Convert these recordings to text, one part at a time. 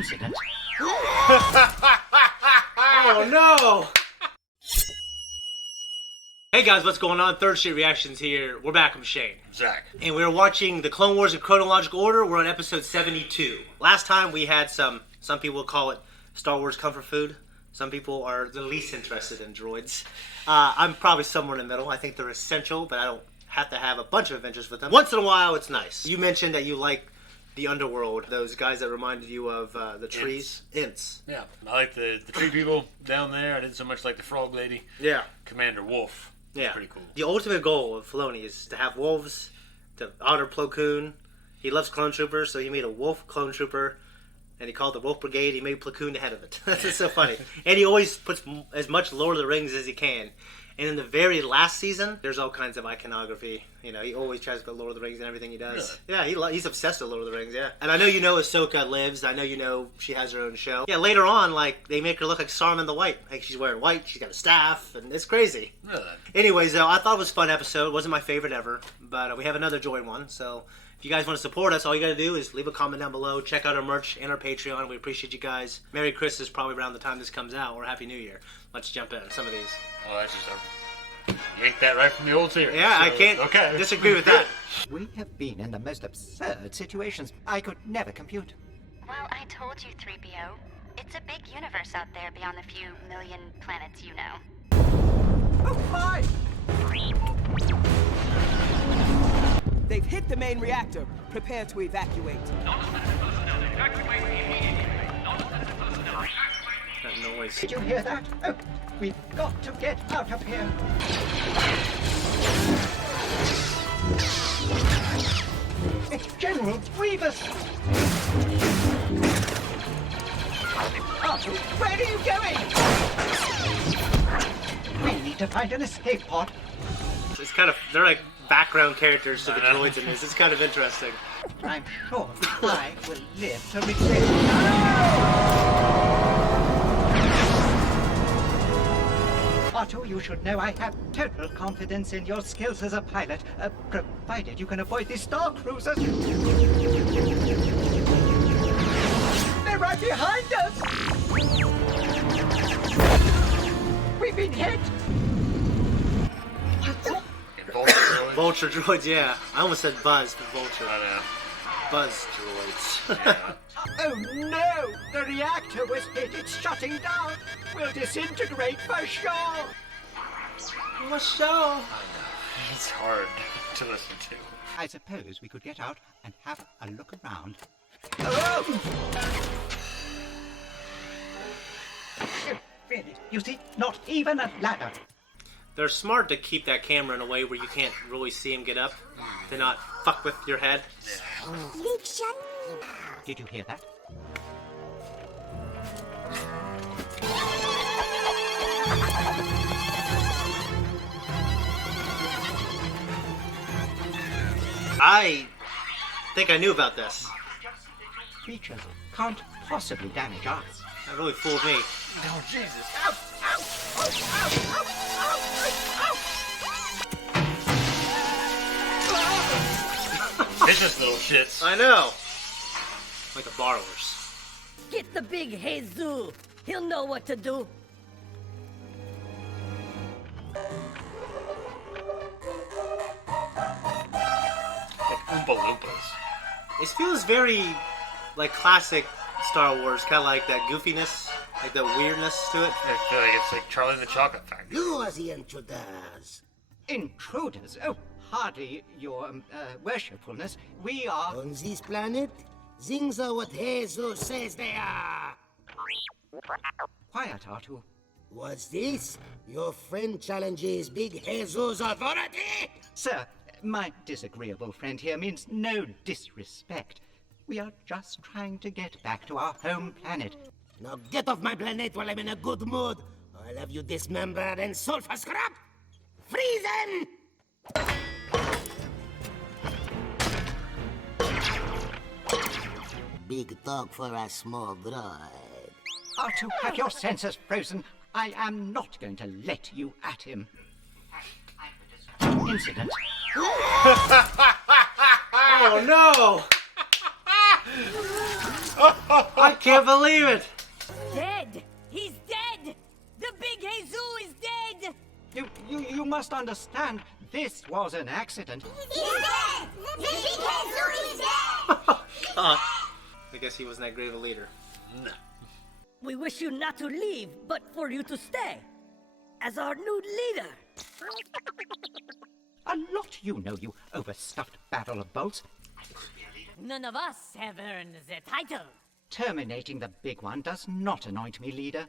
incident. Oh no! Hey guys, what's going on? ThirdStreet Reactions here. We're back with Shane. Zach. And we're watching the Clone Wars in chronological order. We're on episode 72. Last time we had some people call it Star Wars comfort food. Some people are the least interested in droids. I'm probably somewhere in the middle. I think they're essential, but I don't have to have a bunch of adventures with them. Once in a while, it's nice. You mentioned that you like the underworld, those guys that reminded you of the trees. Ints. Yeah, I like the tree people down there. I didn't so much like the frog lady. Yeah. Commander Wolf. Yeah. Pretty cool. The ultimate goal of Filoni is to have wolves, to honor Plo Koon. He loves clone troopers, so he made a wolf clone trooper, and he called the Wolf Brigade. He made Plo Koon the head of it. That's just so funny. And he always puts as much Lord of the Rings as he can. And in the very last season, there's all kinds of iconography. You know, he always tries to put Lord of the Rings in everything he does. Really? Yeah, he's obsessed with Lord of the Rings, yeah. And I know you know Ahsoka lives. I know you know she has her own show. Yeah, later on, like, they make her look like Saruman the White. Like, she's wearing white, she's got a staff, and it's crazy. Really? Anyways, though, I thought it was a fun episode. It wasn't my favorite ever, but we have another joint one, so if you guys want to support us, all you got to do is leave a comment down below, check out our merch and our Patreon. We appreciate you guys. Merry Christmas probably around the time this comes out, or Happy New Year. Let's jump in some of these. Oh, that's just yanked that right from the old series. Yeah, so, I can't disagree with that. We have been in the most absurd situations I could never compute. Well, I told you, 3PO. It's a big universe out there beyond the few million planets you know. Oh my! They've hit the main reactor. Prepare to evacuate. That noise. Did you hear that? Oh, we've got to get out of here. It's General Grievous. Arthur, where are you going? We need to find an escape pod. It's kind of, they're like background characters to the droids in this. It's kind of interesting. I'm sure I will live to regret. Otto, you should know I have total confidence in your skills as a pilot, provided you can avoid these star cruisers. They're right behind us! We've been hit! Vulture droids, yeah. I almost said Buzz, but Vulture. I know. Buzz droids. Yeah. Oh no! The reactor was hit. It's shutting down. We'll disintegrate for sure. For sure. It's hard to listen to. I suppose we could get out and have a look around. Oh! Really? You see, not even a ladder. They're smart to keep that camera in a way where you can't really see him get up. To not fuck with your head. Did you hear that? I think I knew about this. Creatures can't possibly damage us. That really fooled me. Oh, Jesus. Ow! Ow! Oh, ow! Ow! Vicious little shits. I know. Like the borrowers. Get the big Jesus. He'll know what to do. Like Oompa Loompas. It feels very like classic Star Wars, kind of like that goofiness, like the weirdness to it. I feel like it's like Charlie and the Chocolate Factory. You are the intruders. Intruders? Oh, hardly your worshipfulness. We are... On this planet, things are what Jesus says they are. Quiet, Artu. What's this? Your friend challenges Big Jesus' authority? Sir, my disagreeable friend here means no disrespect. We are just trying to get back to our home planet. Now get off my planet while I'm in a good mood. I'll have you dismembered and sold for scrap. Freeze them! Big talk for a small droid. Artu, have your senses frozen. I am not going to let you at him. Incident. Oh no! Can't believe it! Dead! He's dead! The big Jesus is dead! You must understand, this was an accident. He's dead! The big Jesus is dead! God. I guess he wasn't that great of a leader. No. We wish you not to leave, but for you to stay. As our new leader. A lot you know, you overstuffed barrel of bolts. None of us have earned the title. Terminating the big one does not anoint me leader.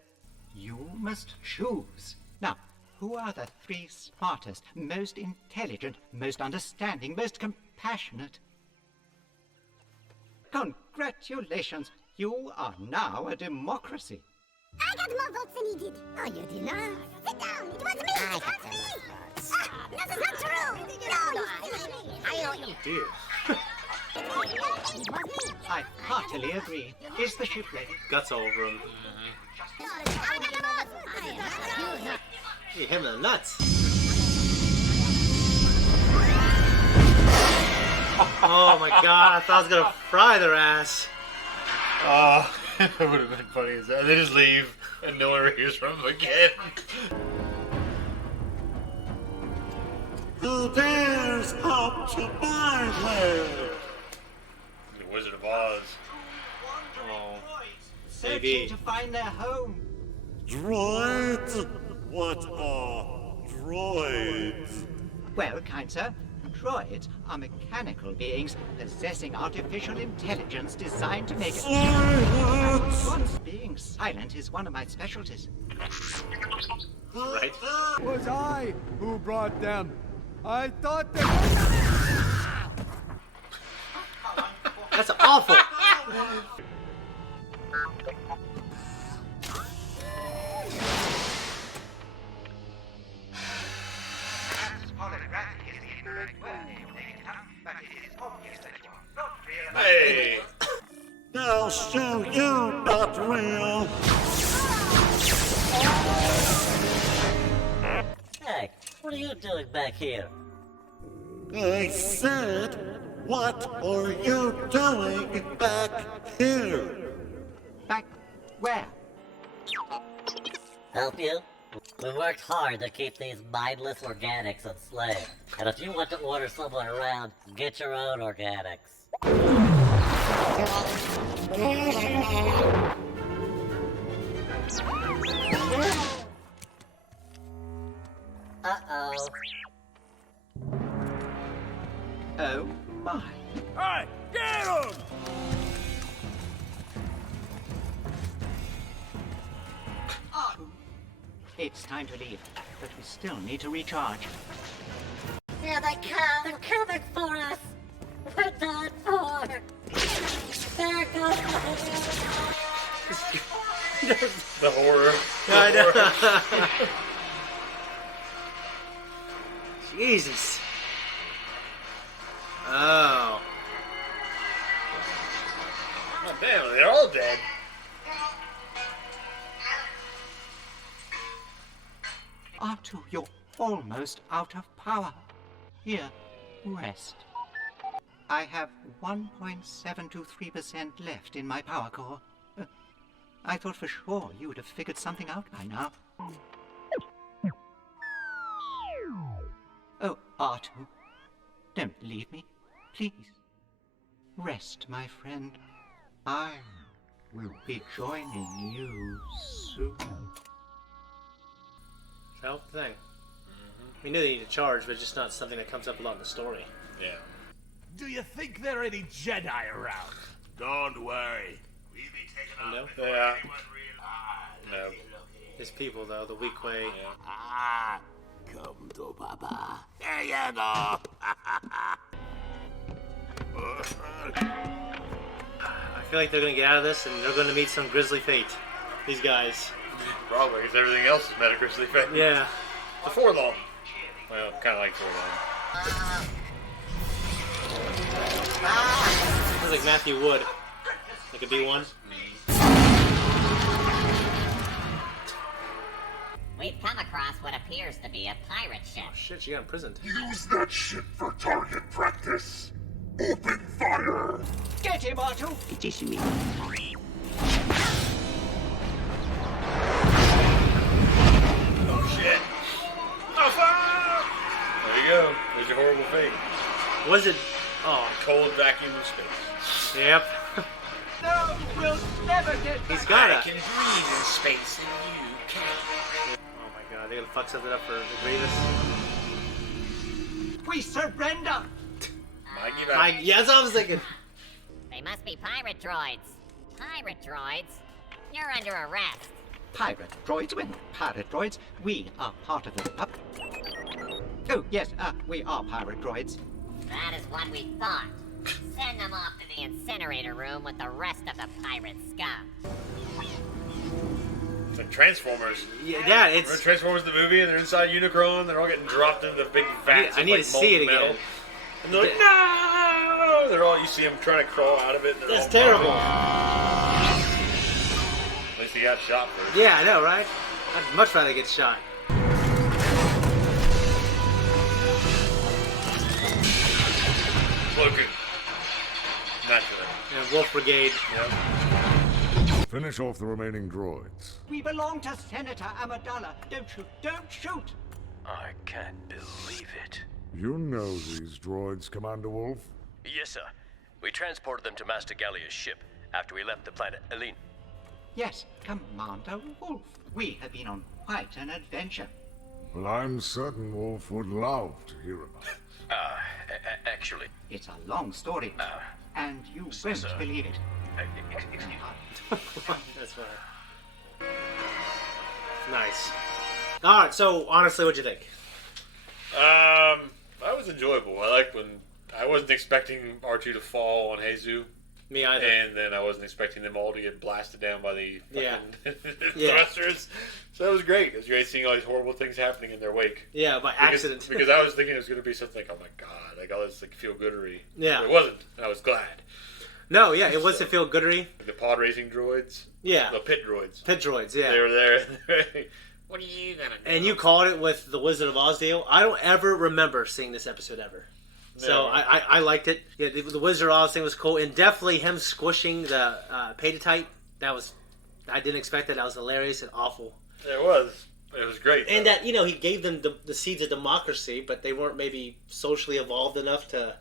You must choose. Now, who are the 3 smartest, most intelligent, most understanding, most compassionate? Congratulations! You are now a democracy. I got more votes than he did. Oh, you did not? Sit down. It was me. I It got was me. some That is not true. No, I know you. Dear. it was me. I heartily agree. Is the ship ready? Guts all over him. I got the votes. Hey, him in the nuts. Oh my god, I thought I was gonna fry their ass. Oh, it would have been funny as that. They just leave and no one ever hears from them again. Who dares come to my land? The Wizard of Oz. Oh. Searching Maybe. to find their home. Droids? What are droids? Well, kind sir, droids are mechanical beings possessing artificial intelligence designed to make it. Silence! Once being silent is one of my specialties. Right? It was I who brought them. I thought they... That's awful. Hey! I'll show you not real. Hey, what are you doing back here? I said, what are you doing back here? Back where? Help you? We worked hard to keep these mindless organics enslaved. And if you want to order someone around, get your own organics. Uh-oh. Oh my. Hey, get him! It's time to leave, but we still need to recharge. Here they come! They're coming for us! We're done for! There goes The horror. I know. Jesus. Oh. Oh, damn, they're all dead. R2, you're almost out of power. Here, rest. I have 1.723% left in my power core. I thought for sure you would have figured something out by now. Oh, R2, don't leave me, please. Rest, my friend. I will be joining you soon. That was the thing. We knew they needed to charge, but it's just not something that comes up a lot in the story. Yeah. Do you think there are any Jedi around? Don't worry. No? Yeah. No. There's people, though, the weak way. Ah, come to Papa. There you go. I feel like they're gonna get out of this and they're gonna meet some grisly fate. These guys. Probably, because everything else is metacritically fake. Yeah. Before long. Well, kind of like for long. Sounds like Matthew Wood. Like a B1. We've come across what appears to be a pirate ship. Oh shit, she got imprisoned. Use that ship for target practice. Open fire! Get him, R2! It is me. Was it? Oh, Cold vacuum of space. yep. No, we'll never get He's back. got I it. can breathe in space and you can't. Oh my god, they're gonna fuck something up for the Grievous. We surrender. Mikey back. Mike, yeah, that's what I was thinking. They must be pirate droids. Pirate droids? You're under arrest. Pirate droids, we're not pirate droids. We are part of the Republic. Oh, yes, we are pirate droids. That is what we thought. Send them off to the incinerator room with the rest of the pirate scum. It's like Transformers. Yeah, Remember it's. Transformers the movie, and they're inside Unicron, they're all getting dropped into the big vats I of need like to see it molten metal. again. And they're like, no! They're all, you see them trying to crawl out of it. And they're That's all terrible. At least he got shot first. Yeah, I know, right? I'd much rather get shot. Cloaking. Naturally. Yeah, Wolf Brigade. Yep. Finish off the remaining droids. We belong to Senator Amidala. Don't shoot, don't shoot. I can't believe it. You know these droids, Commander Wolf. Yes, sir. We transported them to Master Gallia's ship after we left the planet Aline. Yes, Commander Wolf. We have been on quite an adventure. Well, I'm certain Wolf would love to hear about it. Actually, It's a long story, and you won't sir. believe it. excuse me. That's right. Nice. Alright, so honestly, what'd you think? That was enjoyable. I liked when I wasn't expecting R2 to fall on Jesus, Me either. and then I wasn't expecting them all to get blasted down by the fucking Yeah. thrusters. So that was great. It was great seeing all these horrible things happening in their wake. Yeah, by accident. Because I was thinking it was going to be something like, oh my god, like all this like feel goodery. Yeah. But it wasn't. And I was glad. No, yeah, it was to feel goodery. Like the pod racing droids. Yeah. The pit droids. Pit droids, yeah. They were there. What are you gonna do? And you called it with the Wizard of Oz deal. I don't ever remember seeing this episode ever. So Yeah. I liked it. Yeah, the Wizard of Oz thing was cool, and definitely him squishing the Patatite. That was, I didn't expect that. That was hilarious and awful. It was. It was great. And though. that he gave them the seeds of democracy, but they weren't maybe socially evolved enough to.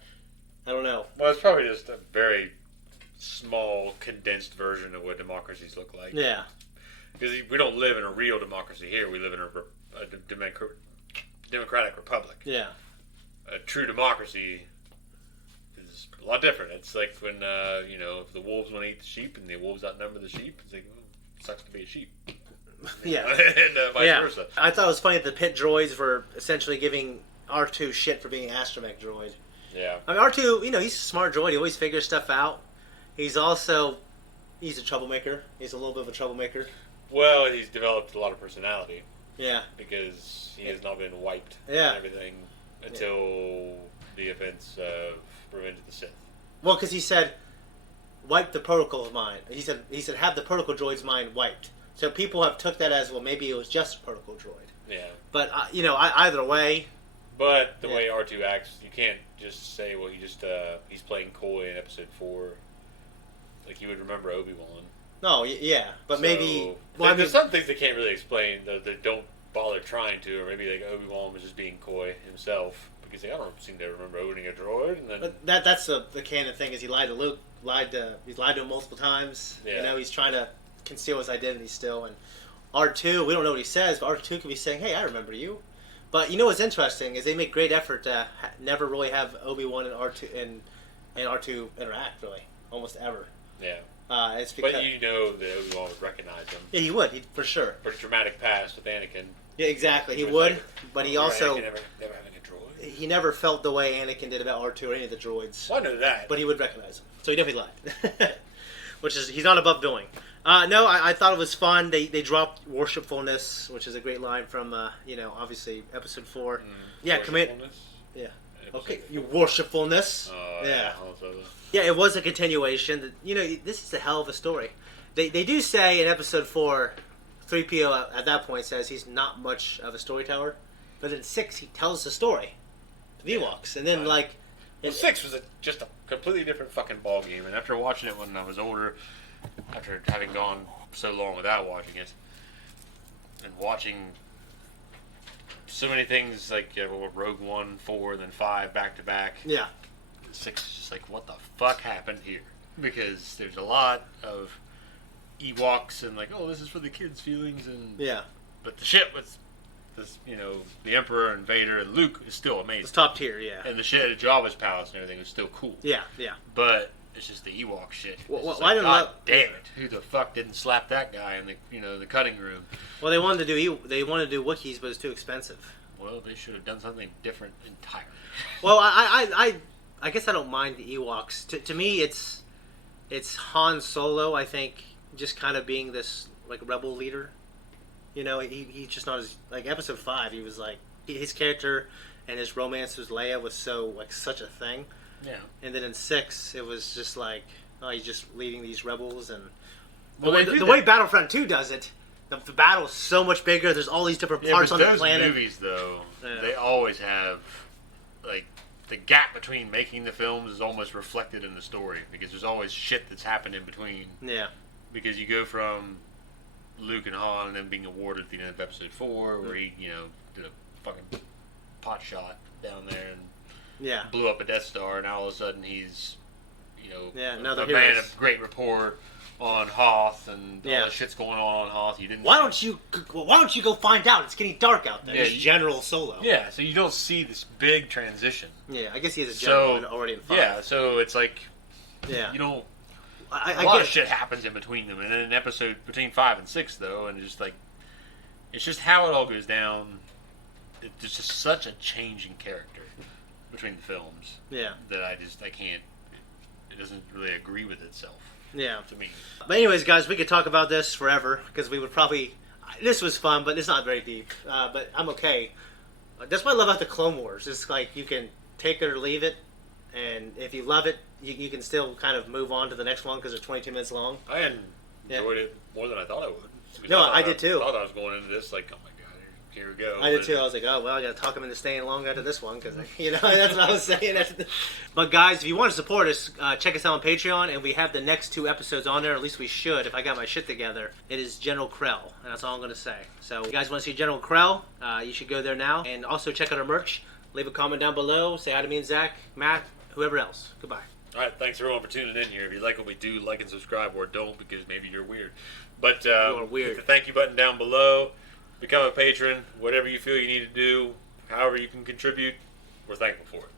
I don't know. Well, it's probably just a very small, condensed version of what democracies look like. Yeah. Because we don't live in a real democracy here. We live in a democratic republic. Yeah. A true democracy is a lot different. It's like when, if the wolves want to eat the sheep and the wolves outnumber the sheep, it's like, it sucks to be a sheep. Yeah. And vice versa. I thought it was funny that the pit droids were essentially giving R2 shit for being an astromech droid. Yeah. I mean, R2, he's a smart droid. He always figures stuff out. He's a troublemaker. He's a little bit of a troublemaker. Well, he's developed a lot of personality. Yeah. Because he has not been wiped Yeah. and everything until the events of Revenge of the Sith. Well, because he said, wipe the protocol mind. He said, have the protocol droid's mind wiped. So people have took that as, well, maybe it was just a protocol droid. Yeah. But, either way. But the way R2 acts, you can't just say, well, he's playing coy in episode 4. Like, you would remember Obi-Wan. No, yeah. But So, maybe. There's some things they can't really explain that don't bother trying to, or maybe like Obi-Wan was just being coy himself. Because I don't seem to remember owning a droid. And then, But that's the canon thing, is he lied to Luke. He's lied to him multiple times. Yeah. He's trying to conceal his identity still. And R2, we don't know what he says, but R2 could be saying, hey, I remember you. But what's interesting is they make great effort to never really have Obi-Wan and R2 interact, really. Almost ever. yeah. It's because, But that Obi-Wan would recognize him. yeah, he would, for sure. For his dramatic past with Anakin. Yeah, exactly. He was would, like, but he also... Anakin never having a droid. He never felt the way Anakin did about R2 or any of the droids. Well, I know that. But he would recognize him. So he definitely lied. Which is, he's not above doing. No, I thought it was fun. They dropped worshipfulness, which is a great line from, obviously, episode 4. Yeah, Worshipfulness? Yeah. Episode Okay, your worshipfulness. Yeah. Yeah, it was a continuation. This is a hell of a story. They do say in episode 4, 3PO at that point says he's not much of a storyteller. But in 6, he tells the story to the Ewoks. And then, Well, 6 was just a completely different fucking ball game. And after watching it when I was older, after having gone so long without watching it, and watching so many things like Rogue One, 4, and then 5 back to back. Yeah. 6 is just like, what the fuck happened here? Because there's a lot of Ewoks and like, oh, this is for the kids' feelings, and yeah. But the shit was, this, the Emperor and Vader and Luke is still amazing. It's top tier, yeah. And the shit at Jabba's palace and everything is still cool. Yeah, yeah. But it's just the Ewok shit. Well, I don't know. Damn it! Who the fuck didn't slap that guy in the cutting room? Well, they wanted to do Wookiees, but it's too expensive. Well, they should have done something different entirely. Well, I guess I don't mind the Ewoks. To me, it's Han Solo. I think just kind of being this like rebel leader. He's just not as like Episode 5. He was like his character and his romance with Leia was so like such a thing. Yeah. And then in 6, it was just like, oh, he's just leading these rebels, and the way Battlefront 2 does it, the battle is so much bigger. There's all these different parts on the planet. Those movies, though, they always have like the gap between making the films is almost reflected in the story because there's always shit that's happened in between. Yeah. Because you go from Luke and Han and then being awarded at the end of Episode 4, where he did a fucking pot shot down there and. Yeah. Blew up a Death Star, and all of a sudden he's, a man of great rapport on Hoth, and all the shit's going on Hoth. Why don't you go find out? It's getting dark out there. Yeah, it's General Solo. Yeah, so you don't see this big transition. Yeah, I guess he's a general already in 5. Yeah, so it's like, you don't. A lot of shit happens in between them, and then in episode between 5 and 6, though, and it's just how it all goes down. It's just such a change in character between the films. Yeah. That I can't. It doesn't really agree with itself. Yeah. To me. But anyways, guys, we could talk about this forever because we would probably. This was fun, but it's not very deep. But I'm okay. That's what I love about the Clone Wars. It's like you can take it or leave it, and if you love it, you can still kind of move on to the next one because they're 22 minutes long. I enjoyed it more than I thought I would. No, I did too. I thought I was going into this like, oh my god, here we go. I did too. I was like, oh well, I got to talk them into staying long after this one because that's what I was saying. But guys, if you want to support us, check us out on Patreon, and we have the next 2 episodes on there. At least we should, if I got my shit together. It is General Krell, and that's all I'm going to say. So, if you guys want to see General Krell, you should go there now, and also check out our merch. Leave a comment down below. Say hi to me and Zach, Matt, whoever else. Goodbye. All right, thanks everyone for tuning in here. If you like what we do, like and subscribe, or don't because maybe you're weird. But you are weird. Hit the thank you button down below. Become a patron. Whatever you feel you need to do, however you can contribute, we're thankful for it.